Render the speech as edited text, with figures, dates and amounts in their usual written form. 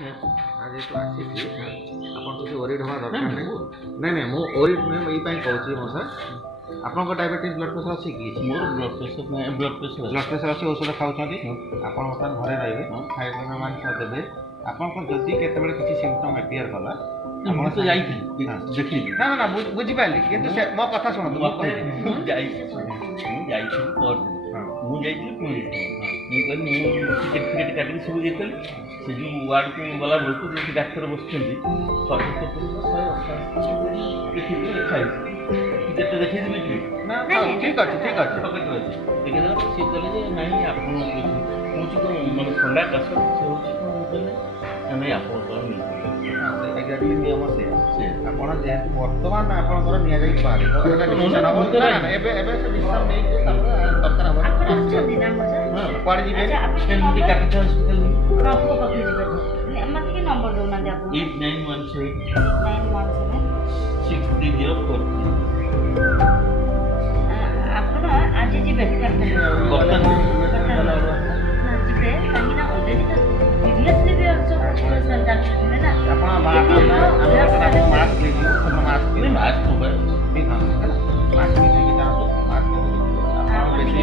आज तो आसी आपन किसी ओरिड हवा दरकार नहीं नहीं मु ओरिड में एई पई कहूची मौसा आपन डायबिटीज ब्लड प्रेशर अछि कि मोर ब्लड प्रेशर अछि औषध खाउछंती आपन वर्तमान घरे रहिबे खाଇବା में मान छ देबे आपन को जल्दी केते बेले किछि सिम्पटम अपियर कला हम तो जाई थी देखली ना ना बुझी पाली किंतु मो कथा सुन मु जाई थी और मु जाई थी मु कहली टिकट काटी सब जेतली से जो वार्ड को गला बोलतो जे डाक्टर बसछंती स्वास्थ्य देखि खाई टिकट देखि देबे कि ना ठीक अछि पकड़ अछि देखि दो से कहले जे नहीं आपन मु तो मन ठंडा कस से होची को कहले नहीं आपन तो नहीं एग्जैक्टली नियम से आपण जेहेतु वर्तमान आपनकर निया जाई पारे तो एटा डिसीजन हो ना एबे एबे से डिसीजन नै के दरकार हो आपण छथि ना मजा हां पाड़ी जीबे स्टेनडी कैपिटल हॉस्पिटल में प्रभु पकड़ी जीबे मते के नंबर दो ना दे आपण 8917 आपण आज जीबे करते ना जीबे कहीं ना ऑलरेडी तो सीरियसली भी also संचालन में ना अपना मास्क ले लियो मास्क तो भाई ठीक हां मास्क ले के जाओ मास्क आप बेसी